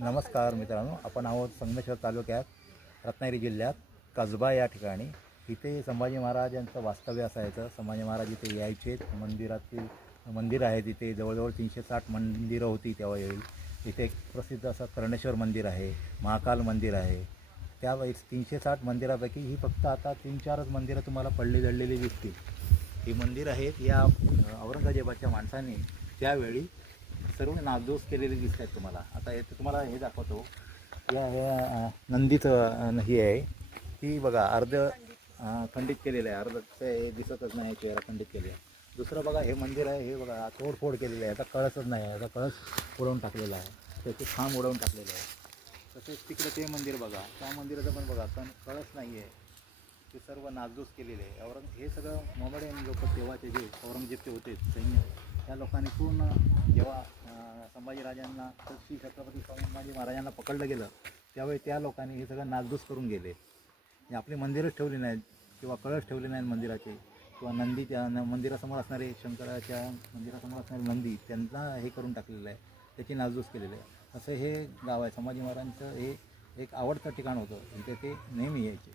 नमस्कार मित्रांनो, आपण आहोत संगमेश्वर तालुक्यात रत्नागिरी जिल्ह्यात कसबा या ठिकाणी. इथे संभाजी महाराजांचं वास्तव्य असायचं. संभाजी महाराज इथे यायचे. मंदिर आहे तिथे जवळजवळ 360 मंदिरं होती त्यावेळी. इथे एक प्रसिद्ध असं कर्णेश्वर मंदिर आहे, महाकाल मंदिर आहे. त्या 360 मंदिरापैकी ही फक्त आता 3-4च मंदिरं तुम्हाला पडली जळलेली दिसतील. ही मंदिर आहेत या औरंगजेबाच्या माणसाने त्यावेळी सर्व नासधूस केलेली दिसत आहेत तुम्हाला. आता येथे तुम्हाला हे दाखवतो. या नंदीचं हे आहे, ती बघा खंडित केलेलं आहे. अर्ध ते दिसतच नाही, चेहरा खंडित केले आहे. दुसरं बघा, हे मंदिर आहे, हे बघा तोडफोड केलेलं आहे. आता कळसच नाही आहे, आता कळस उडवून टाकलेला आहे, त्याचे खांब उडवून टाकलेलं आहे. तसेच तिकडे ते मंदिर बघा, त्या मंदिराचं पण बघा कळस नाही आहे, ते सर्व नासधूस केलेले आहे. हे सगळं मोमेडियन लोक तेव्हाचे जे औरंगजेबचे होते सैन्य, त्या लोकांनी पूर्ण जेव्हा संभाजीराजांना श्री छत्रपती संभाजी महाराजांना पकडलं गेलं त्यावेळी त्या लोकांनी हे सगळं नासधूस करून गेले. आपली मंदिरच ठेवली नाहीत किंवा कळस ठेवले नाहीत मंदिराचे, किंवा नंदीच्या मंदिरासमोर असणारे, शंकराच्या मंदिरासमोर असणारे नंदी, त्यांना हे करून टाकलेलं आहे, त्याची नासधूस केलेली आहे. असं हे गाव आहे. संभाजी महाराजांचं हे एक आवडतं ठिकाण होतं, इथे ते नेहमी यायचे.